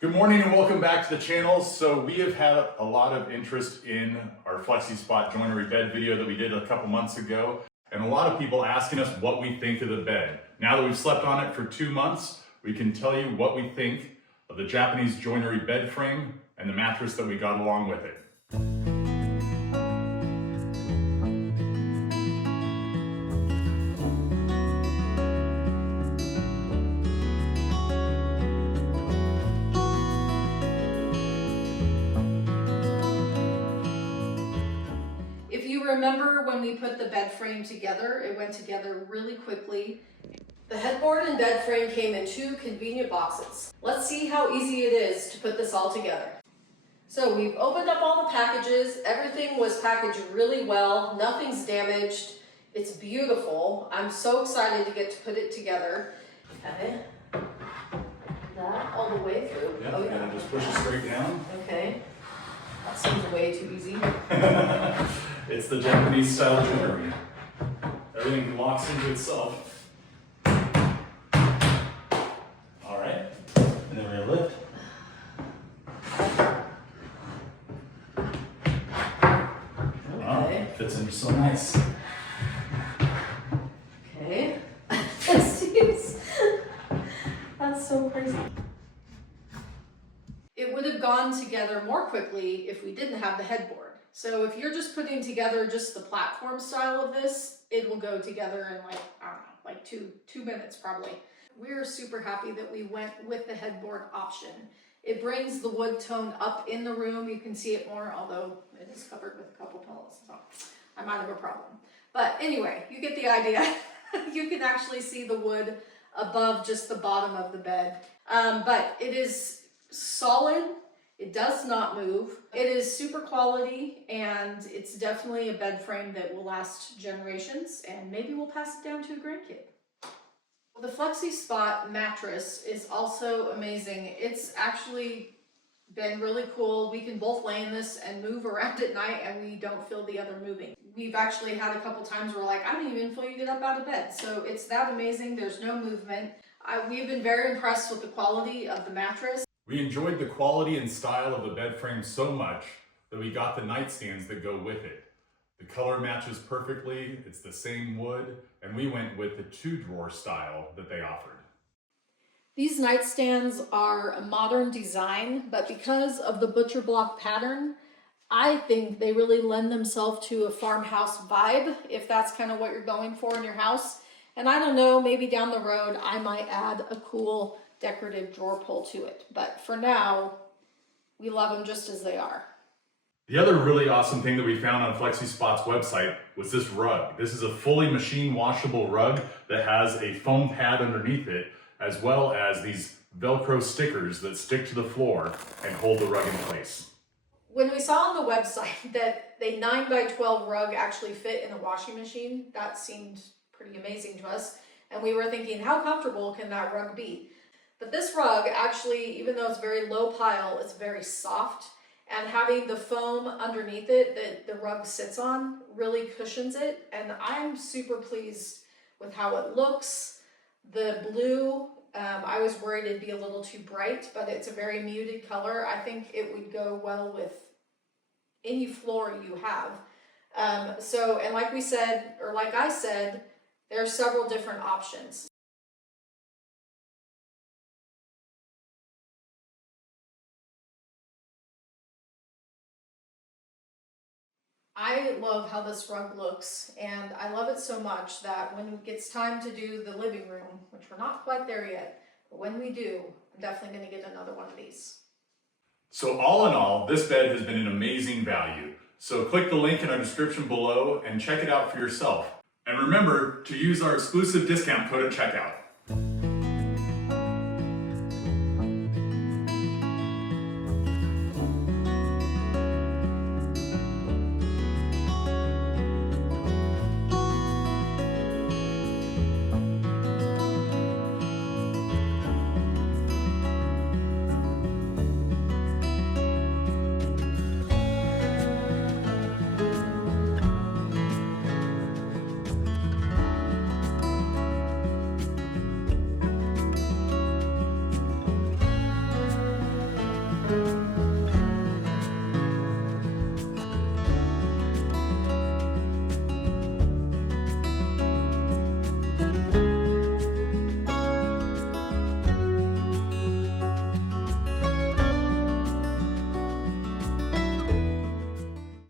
Good morning and welcome back to the channel. So we have had a lot of interest in our FlexiSpot joinery bed video that we did a couple months ago. And a lot of people asking us what we think of the bed. Now that we've slept on it for 2 months, we can tell you what we think of the Japanese joinery bed frame and the mattress that we got along with it. If you remember when we put the bed frame together, it went together really quickly. The headboard and bed frame came in 2 convenient boxes. Let's see how easy it is to put this all together. So we've opened up all the packages. Everything was packaged really well. Nothing's damaged. It's beautiful. I'm so excited to get to put it together. Okay. That all the way through. Yep, Oh, yeah. and just push it straight down. Okay. That seems way too easy. It's the Japanese style joinery. Everything locks into itself. All right, and then we're gonna lift. Okay. Fits in so nice. Okay. That's so crazy. It would have gone together more quickly if we didn't have the headboard. So if you're just putting together just the platform style of this, it will go together in like, I don't know, like two minutes probably. We're super happy that we went with the headboard option. It brings the wood tone up in the room. You can see it more, although it is covered with a couple pillows, so I might have a problem. But anyway, you get the idea. You can actually see the wood above just the bottom of the bed. But it is solid. It does not move. It is super quality, and it's definitely a bed frame that will last generations, and maybe we'll pass it down to a grandkid. The FlexiSpot mattress is also amazing. It's actually been really cool. We can both lay in this and move around at night, and we don't feel the other moving. We've actually had a couple times where like, I don't even feel you get up out of bed. So it's that amazing. There's no movement. We've been very impressed with the quality of the mattress. We enjoyed the quality and style of the bed frame so much that we got the nightstands that go with it. The color matches perfectly, it's the same wood, and we went with the 2-drawer style that they offered. These nightstands are a modern design, but because of the butcher block pattern, I think they really lend themselves to a farmhouse vibe, if that's kind of what you're going for in your house. And I don't know, maybe down the road, I might add a cool decorative drawer pull to it. But for now, we love them just as they are. The other really awesome thing that we found on FlexiSpot's website was this rug. This is a fully machine washable rug that has a foam pad underneath it, as well as these Velcro stickers that stick to the floor and hold the rug in place. When we saw on the website that a 9x12 rug actually fit in a washing machine, that seemed pretty amazing to us. And we were thinking, how comfortable can that rug be? But this rug actually, even though it's very low pile, it's very soft. And having the foam underneath it that the rug sits on really cushions it. And I'm super pleased with how it looks. The blue, I was worried it'd be a little too bright, but it's a very muted color. I think it would go well with any floor you have. And like we said, or like I said, there are several different options. I love how this rug looks, and I love it so much that when it gets time to do the living room, which we're not quite there yet, but when we do, I'm definitely going to get another one of these. So all in all, this bed has been an amazing value. So click the link in our description below and check it out for yourself. And remember to use our exclusive discount code at checkout.